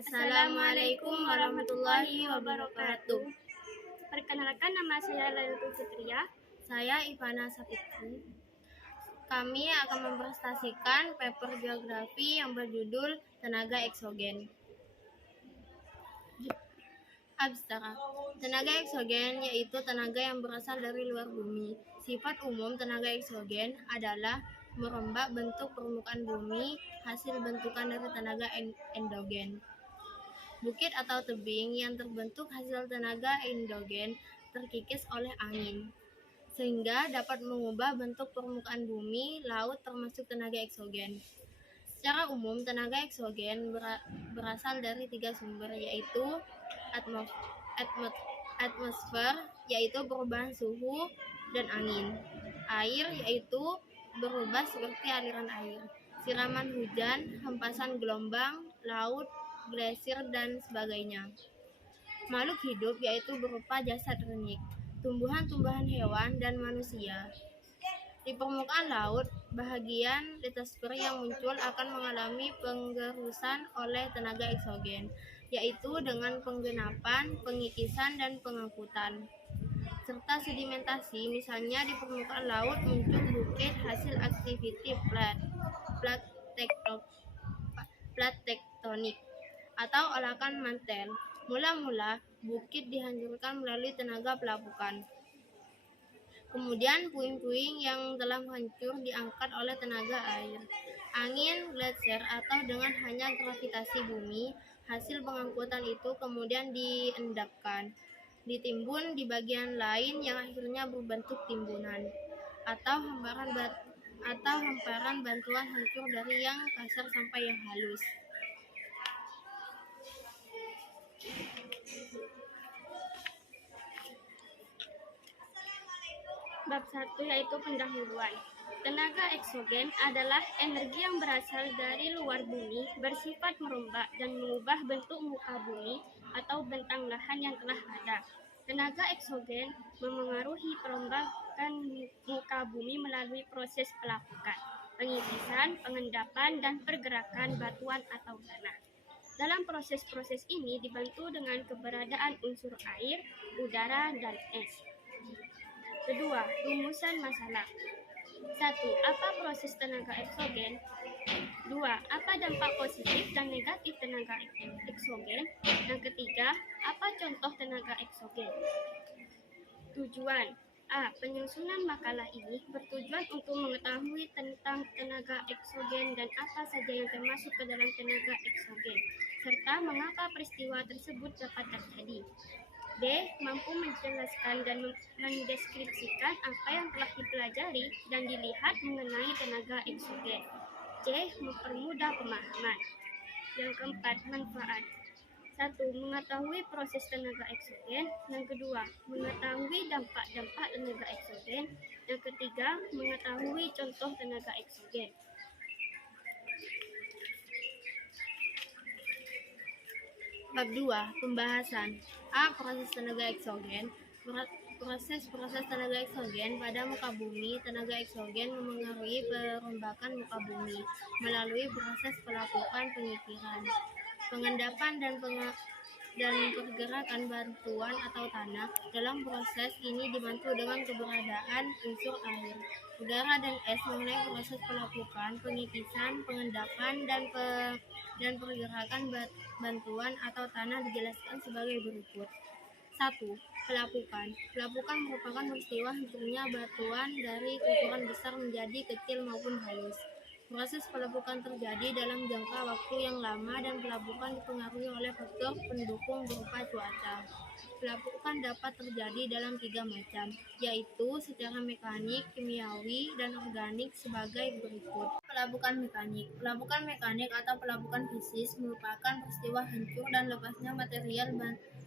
Assalamualaikum warahmatullahi wabarakatuh. Perkenalkan, nama saya Lailatul Fitria. Saya Ivana Sapitri. Kami akan mempresentasikan paper geografi yang berjudul Tenaga Eksogen. Abstrak. Tenaga eksogen yaitu tenaga yang berasal dari luar bumi. Sifat umum tenaga eksogen adalah merombak bentuk permukaan bumi hasil bentukan dari tenaga endogen. Bukit atau tebing yang terbentuk hasil tenaga endogen terkikis oleh angin, sehingga dapat mengubah bentuk permukaan bumi, laut termasuk tenaga eksogen. Secara umum, tenaga eksogen berasal dari 3 sumber, yaitu atmosfer, yaitu perubahan suhu dan angin, air, yaitu berubah seperti aliran air, siraman hujan, hempasan gelombang, laut, glasier, dan sebagainya. Makhluk hidup yaitu berupa jasad renik, tumbuhan-tumbuhan, hewan, dan manusia. Di permukaan laut, bahagian litosfer yang muncul akan mengalami penggerusan oleh tenaga eksogen, yaitu dengan penggenapan, pengikisan, dan pengangkutan, serta sedimentasi. Misalnya di permukaan laut muncul bukit hasil aktiviti plat tektonik atau olakan mantel. Mula-mula bukit dihancurkan melalui tenaga pelapukan. Kemudian puing-puing yang telah hancur diangkat oleh tenaga air, angin, glasier, atau dengan hanya gravitasi bumi. Hasil pengangkutan itu kemudian diendapkan, ditimbun di bagian lain yang akhirnya berbentuk timbunan atau hamparan bantuan hancur dari yang kasar sampai yang halus. Bab 1 yaitu pendahuluan. Tenaga eksogen adalah energi yang berasal dari luar bumi, bersifat merombak dan mengubah bentuk muka bumi atau bentang lahan yang telah ada. Tenaga eksogen memengaruhi perombakan muka bumi melalui proses pelapukan, pengikisan, pengendapan, dan pergerakan batuan atau tanah. Dalam proses-proses ini dibantu dengan keberadaan unsur air, udara, dan es. Kedua, rumusan masalah. 1. Apa proses tenaga eksogen? 2. Apa dampak positif dan negatif tenaga eksogen? Yang ketiga, apa contoh tenaga eksogen? Tujuan. A. Penyusunan makalah ini bertujuan untuk mengetahui tentang tenaga eksogen dan apa saja yang termasuk ke dalam tenaga eksogen, serta mengapa peristiwa tersebut dapat terjadi. B. Mampu menjelaskan dan mendeskripsikan apa yang telah dipelajari dan dilihat mengenai tenaga eksogen. C. Mempermudah pemahaman. Yang keempat, manfaat. 1. Mengetahui proses tenaga eksogen. Yang kedua, mengetahui dampak-dampak tenaga eksogen. Yang ketiga, mengetahui contoh tenaga eksogen. Bab 2. Pembahasan. A. Proses tenaga eksogen. Proses tenaga eksogen pada muka bumi. Tenaga eksogen memengaruhi perombakan muka bumi melalui proses pelapukan, pengikiran, pengendapan, dan pergerakan batuan atau tanah. Dalam proses ini dibantu dengan keberadaan unsur air, udara, dan es. Mengenai proses pelapukan, pengikisan, pengendapan, dan pergerakan bantuan atau tanah dijelaskan sebagai berikut. 1. Pelapukan. Pelapukan merupakan peristiwa hancurnya batuan dari ukuran besar menjadi kecil maupun halus. Proses pelapukan terjadi dalam jangka waktu yang lama dan pelapukan dipengaruhi oleh faktor pendukung berupa cuaca. Pelapukan dapat terjadi dalam 3 macam, yaitu secara mekanik, kimiawi, dan organik sebagai berikut. Pelapukan mekanik. Pelapukan mekanik atau pelapukan fisis merupakan peristiwa hancur dan lepasnya material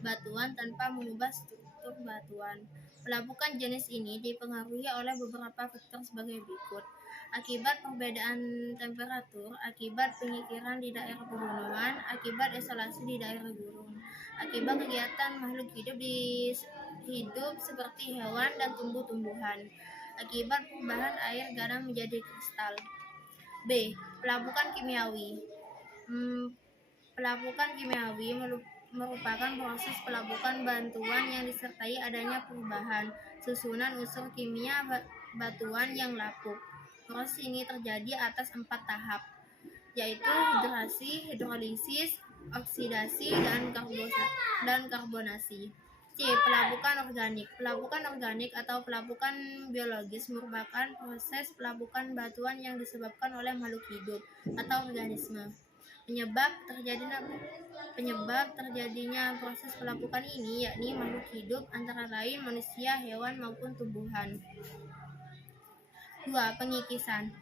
batuan tanpa mengubah struktur batuan. Pelapukan jenis ini dipengaruhi oleh beberapa faktor sebagai berikut. Akibat perbedaan temperatur, akibat pengikiran di daerah pegunungan, akibat isolasi di daerah gurun, akibat kegiatan makhluk hidup seperti hewan dan tumbuh-tumbuhan, akibat perubahan air garam menjadi kristal. B. Pelapukan kimiawi. Pelapukan kimiawi merupakan proses pelapukan bantuan yang disertai adanya perubahan susunan unsur kimia batuan yang lapuk. Proses ini terjadi atas 4 tahap, yaitu hidrasi, hidrolisis, oksidasi, dan karbonasi. C. Pelapukan organik. Pelapukan organik atau pelapukan biologis merupakan proses pelapukan batuan yang disebabkan oleh makhluk hidup atau organisme. Penyebab terjadinya proses pelapukan ini yakni makhluk hidup antara lain manusia, hewan maupun tumbuhan. 2. Pengikisan.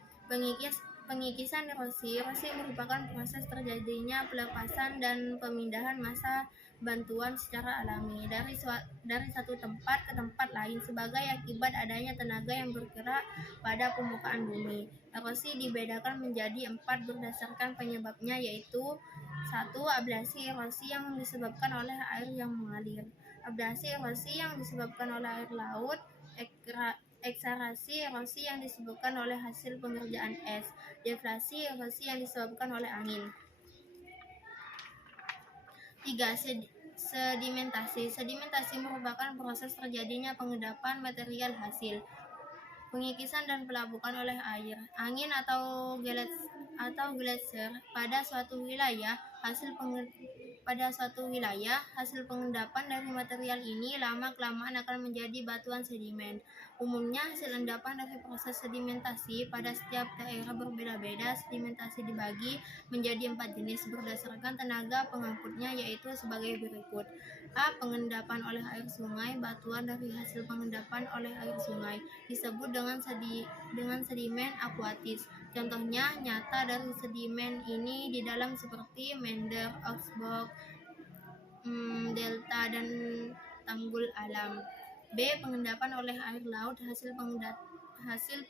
Pengikisan erosi. Erosi merupakan proses terjadinya pelepasan dan pemindahan massa bantuan secara alami dari satu tempat ke tempat lain sebagai akibat adanya tenaga yang bergerak pada permukaan bumi. Erosi dibedakan menjadi 4 berdasarkan penyebabnya, yaitu 1. Ablasi erosi yang disebabkan oleh air yang mengalir. Ablasi erosi yang disebabkan oleh air laut. Eksarasi erosi yang disebabkan oleh hasil pengerjaan es. Deflasi erosi yang disebabkan oleh angin. 3. Sedimentasi. Sedimentasi merupakan proses terjadinya pengendapan material hasil pengikisan dan pelapukan oleh air, angin atau gletser pada suatu wilayah. Hasil pengendapan dari material ini lama-kelamaan akan menjadi batuan sedimen. Umumnya hasil endapan dari proses sedimentasi pada setiap daerah berbeda-beda. Sedimentasi dibagi menjadi 4 jenis berdasarkan tenaga pengangkutnya, yaitu sebagai berikut. A. Pengendapan oleh air sungai. Batuan dari hasil pengendapan oleh air sungai disebut dengan sedimen akuatis. Contohnya nyata dari sedimen ini di dalam seperti Mender, Oxbow, delta, dan tanggul alam. B. Pengendapan oleh air laut. Hasil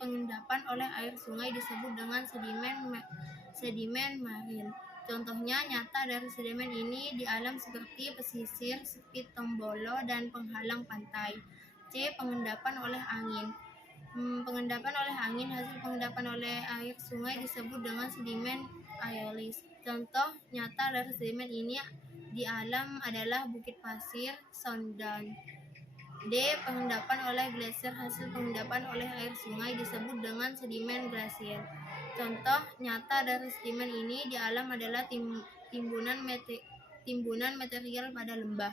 pengendapan oleh air sungai disebut dengan sedimen marin. Contohnya nyata dari sedimen ini di alam seperti pesisir, Spit Tombolo, dan penghalang pantai. C. Pengendapan oleh angin. Pengendapan oleh angin. Hasil pengendapan oleh air sungai disebut dengan sedimen aeolis. Contoh nyata dari sedimen ini di alam adalah bukit pasir, Sondan. D. Pengendapan oleh gletser. Hasil pengendapan oleh air sungai disebut dengan sedimen glasier. Contoh nyata dari sedimen ini di alam adalah timbunan material pada lembah.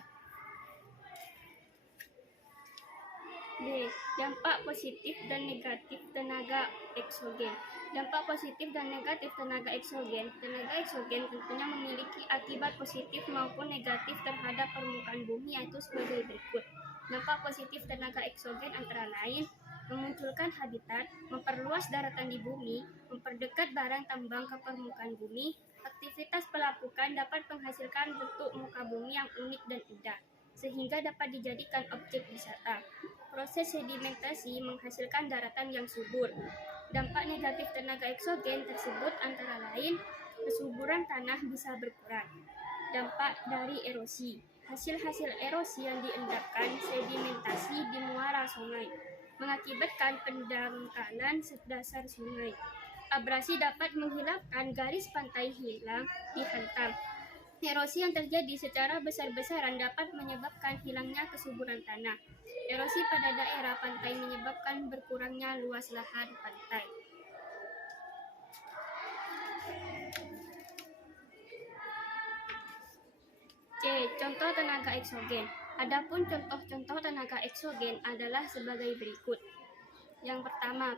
D. Dampak positif dan negatif tenaga eksogen. Dampak positif dan negatif tenaga eksogen. Tenaga eksogen tentunya memiliki akibat positif maupun negatif terhadap permukaan bumi, yaitu sebagai berikut. Dampak positif tenaga eksogen antara lain memunculkan habitat, memperluas daratan di bumi, memperdekat barang tambang ke permukaan bumi. Aktivitas pelapukan dapat menghasilkan bentuk muka bumi yang unik dan indah, sehingga dapat dijadikan objek wisata. Proses sedimentasi menghasilkan daratan yang subur. Dampak negatif tenaga eksogen tersebut antara lain kesuburan tanah bisa berkurang. Dampak dari erosi. Hasil-hasil erosi yang diendapkan sedimentasi di muara sungai mengakibatkan pendangkalan dasar sungai. Abrasi dapat menghilangkan garis pantai hilang dihantam. Erosi yang terjadi secara besar-besaran dapat menyebabkan hilangnya kesuburan tanah. Erosi pada daerah pantai menyebabkan berkurangnya luas lahan pantai. C. Contoh tenaga eksogen. Adapun contoh-contoh tenaga eksogen adalah sebagai berikut. Yang pertama,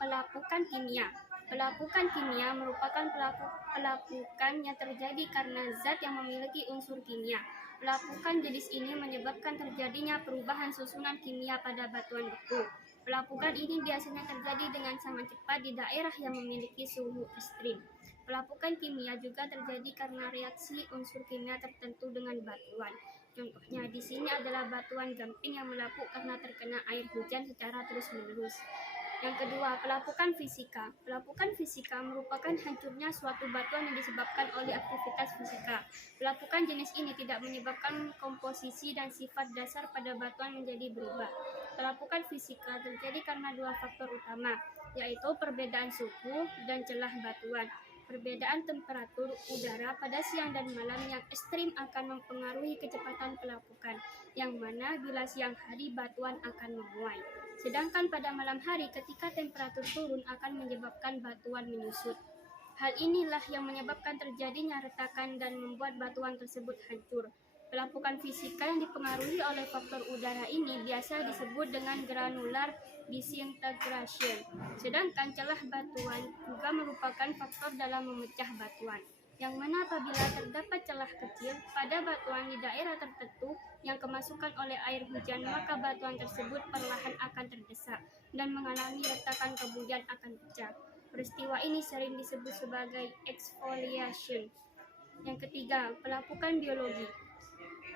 pelapukan kimia. Pelapukan kimia merupakan pelapukan yang terjadi karena zat yang memiliki unsur kimia. Pelapukan jenis ini menyebabkan terjadinya perubahan susunan kimia pada batuan beku. Pelapukan ini biasanya terjadi dengan sangat cepat di daerah yang memiliki suhu ekstrim. Pelapukan kimia juga terjadi karena reaksi unsur kimia tertentu dengan batuan. Contohnya di sini adalah batuan gamping yang melapuk karena terkena air hujan secara terus-menerus. Yang kedua, pelapukan fisika. Pelapukan fisika merupakan hancurnya suatu batuan yang disebabkan oleh aktivitas fisika. Pelapukan jenis ini tidak menyebabkan komposisi dan sifat dasar pada batuan menjadi berubah. Pelapukan fisika terjadi karena dua faktor utama, yaitu perbedaan suhu dan celah batuan. Perbedaan temperatur udara pada siang dan malam yang ekstrim akan mempengaruhi kecepatan pelapukan, yang mana bila siang hari batuan akan menguai. Sedangkan pada malam hari ketika temperatur turun akan menyebabkan batuan menyusut. Hal inilah yang menyebabkan terjadinya retakan dan membuat batuan tersebut hancur. Pelapukan fisika yang dipengaruhi oleh faktor udara ini biasa disebut dengan granular disintegration. Sedangkan celah batuan juga merupakan faktor dalam memecah batuan, yang mana apabila terdapat celah kecil pada batuan di daerah tertentu yang kemasukan oleh air hujan, maka batuan tersebut perlahan akan terdesak dan mengalami retakan kemudian akan pecah. Peristiwa ini sering disebut sebagai exfoliation. Yang ketiga, pelapukan biologi.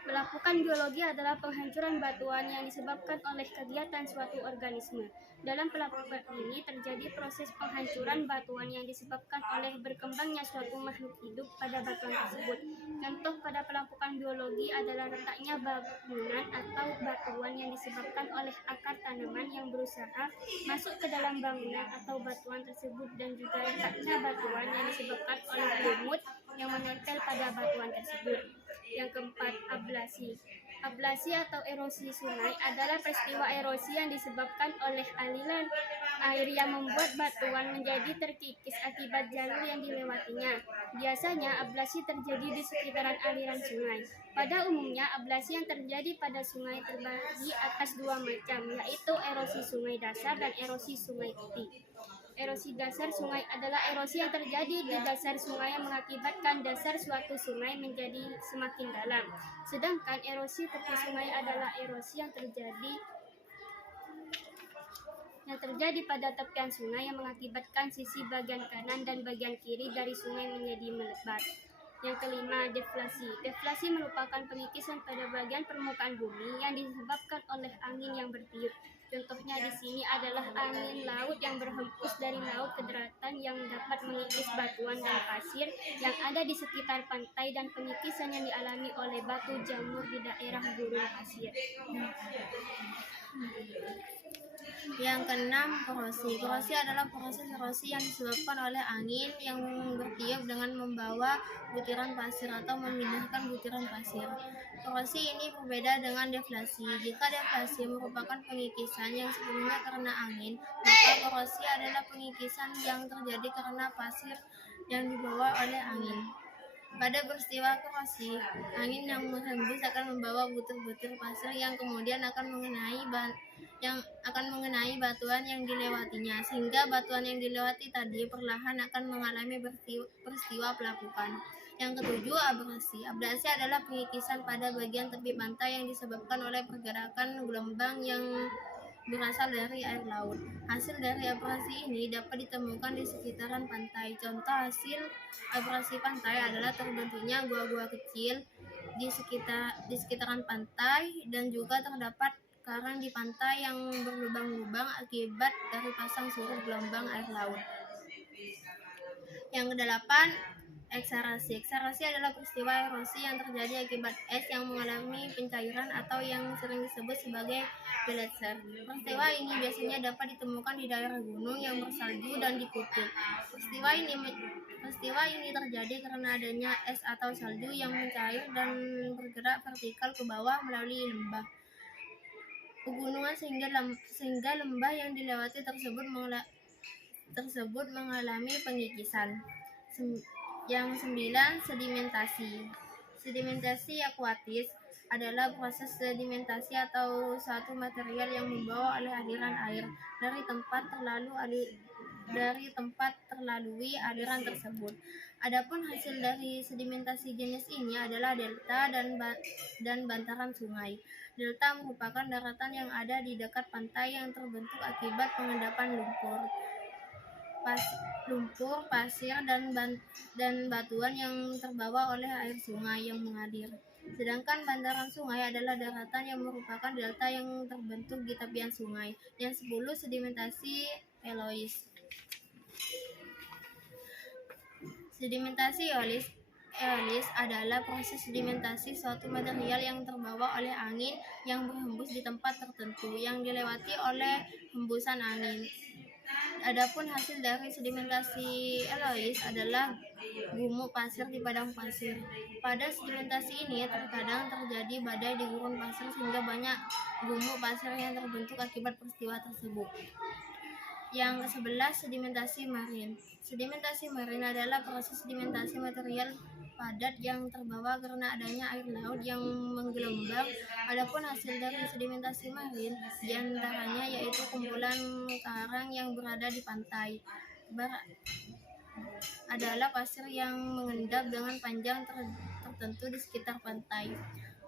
Pelapukan biologi adalah penghancuran batuan yang disebabkan oleh kegiatan suatu organisme. Dalam pelapukan ini terjadi proses penghancuran batuan yang disebabkan oleh berkembangnya suatu makhluk hidup pada batuan tersebut. Contoh pada pelapukan biologi adalah retaknya bangunan atau batuan yang disebabkan oleh akar tanaman yang berusaha masuk ke dalam bangunan atau batuan tersebut, dan juga retaknya batuan yang disebabkan oleh lumut yang menempel pada batuan tersebut. Yang keempat, ablasi. Ablasi atau erosi sungai adalah peristiwa erosi yang disebabkan oleh aliran air yang membuat batuan menjadi terkikis akibat jalur yang dilewatinya. Biasanya ablasi terjadi di sekitaran aliran sungai. Pada umumnya, ablasi yang terjadi pada sungai terbagi atas dua macam, yaitu erosi sungai dasar dan erosi sungai tepi. Erosi dasar sungai adalah erosi yang terjadi di dasar sungai yang mengakibatkan dasar suatu sungai menjadi semakin dalam. Sedangkan erosi tepi sungai adalah erosi yang terjadi pada tepian sungai yang mengakibatkan sisi bagian kanan dan bagian kiri dari sungai menjadi melebat. Yang kelima, deflasi. Deflasi merupakan pengikisan pada bagian permukaan bumi yang disebabkan oleh angin yang bertiup. Contohnya di sini adalah angin laut yang berhembus dari laut ke daratan yang dapat mengikis batuan dan pasir yang ada di sekitar pantai, dan pengikisan yang dialami oleh batu jamur di daerah gurun pasir. Yang keenam, korosi. Korosi adalah proses erosi yang disebabkan oleh angin yang bertiup dengan membawa butiran pasir atau memindahkan butiran pasir. Korosi ini berbeda dengan deflasi. Jika deflasi merupakan pengikisan yang sebelumnya karena angin, maka korosi adalah pengikisan yang terjadi karena pasir yang dibawa oleh angin. Pada peristiwa korosi, angin yang menghembus akan membawa butir-butir pasir yang kemudian akan mengenai batuan yang dilewatinya, sehingga batuan yang dilewati tadi perlahan akan mengalami peristiwa pelapukan. Yang ketujuh, abrasi. Abrasi adalah pengikisan pada bagian tepi pantai yang disebabkan oleh pergerakan gelombang yang berasal dari air laut. Hasil dari abrasi ini dapat ditemukan di sekitaran pantai. Contoh hasil abrasi pantai adalah terbentuknya gua-gua kecil di sekitaran pantai, dan juga terdapat karang di pantai yang berlubang-lubang akibat dari pasang surut gelombang air laut. Yang kedelapan, ekserasi. Ekserasi adalah peristiwa erosi yang terjadi akibat es yang mengalami pencairan atau yang sering disebut sebagai gletser. Peristiwa ini biasanya dapat ditemukan di daerah gunung yang bersalju dan di kutub. Peristiwa ini terjadi karena adanya es atau salju yang mencair dan bergerak vertikal ke bawah melalui lembah pegunungan sehingga lembah yang dilewati tersebut mengalami pengikisan. Yang 9, sedimentasi. Sedimentasi akuatis adalah proses sedimentasi atau suatu material yang membawa oleh aliran air dari tempat terlalui aliran tersebut. Adapun hasil dari sedimentasi jenis ini adalah delta dan bantaran sungai. Delta merupakan daratan yang ada di dekat pantai yang terbentuk akibat pengendapan lumpur, pasir, dan batuan yang terbawa oleh air sungai yang mengalir. Sedangkan bantaran sungai adalah daratan yang merupakan delta yang terbentuk di tepian sungai. Yang 10, sedimentasi eolis. Sedimentasi eolis adalah proses sedimentasi suatu material yang terbawa oleh angin yang berhembus di tempat tertentu yang dilewati oleh hembusan angin. Adapun hasil dari sedimentasi Eloise adalah gumuk pasir di padang pasir. Pada sedimentasi ini terkadang terjadi badai di gurun pasir sehingga banyak gumuk pasir yang terbentuk akibat peristiwa tersebut. Yang ke-11, sedimentasi marin. Sedimentasi marin adalah proses sedimentasi material padat yang terbawa karena adanya air laut yang menggelombang. Adapun hasil dari sedimentasi marin diantaranya yaitu kumpulan karang yang berada di pantai. Adalah pasir yang mengendap dengan panjang tertentu di sekitar pantai.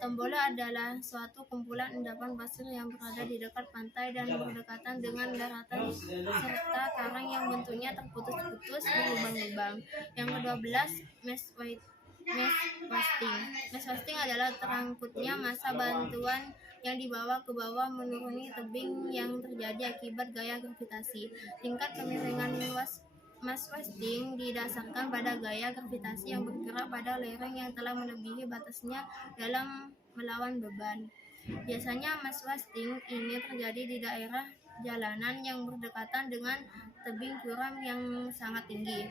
Tombola adalah suatu kumpulan endapan pasir yang berada di dekat pantai dan berdekatan dengan daratan serta karang yang bentuknya terputus-putus berlubang-lubang. Yang ke-12, mass wasting. Mass wasting adalah terangkutnya massa bantuan yang dibawa ke bawah menuruni tebing yang terjadi akibat gaya gravitasi. Tingkat kemiringan mass wasting didasarkan pada gaya gravitasi yang bergerak pada lereng yang telah melebihi batasnya dalam melawan beban. Biasanya mass wasting ini terjadi di daerah jalanan yang berdekatan dengan tebing curam yang sangat tinggi.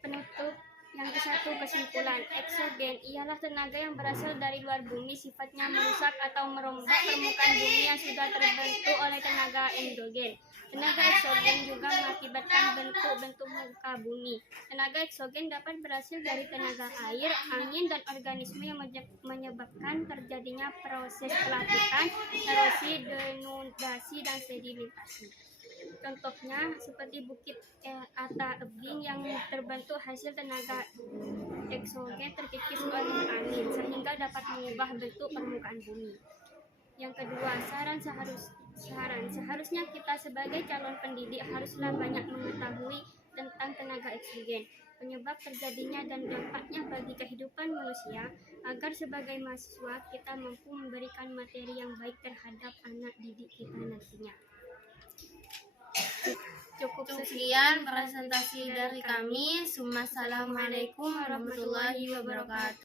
Penutup. Yang ke-1, kesimpulan. Eksogen ialah tenaga yang berasal dari luar bumi, sifatnya merusak atau merombak permukaan bumi yang sudah terbentuk oleh tenaga endogen. Tenaga eksogen juga mengakibatkan bentuk-bentuk muka bumi. Tenaga eksogen dapat berasal dari tenaga air, angin, dan organisme yang menyebabkan terjadinya proses pelapukan, erosi, denudasi, dan sedimentasi. Contohnya seperti bukit Ata-Ebing yang terbentuk hasil tenaga eksogen terkikis oleh angin sehingga dapat mengubah bentuk permukaan bumi. Yang kedua, seharusnya kita sebagai calon pendidik haruslah banyak mengetahui tentang tenaga eksogen, penyebab terjadinya dan dampaknya bagi kehidupan manusia, agar sebagai mahasiswa kita mampu memberikan materi yang baik terhadap anak didik kita nantinya. Cukup sekian presentasi dari kami. Assalamualaikum warahmatullahi wabarakatuh.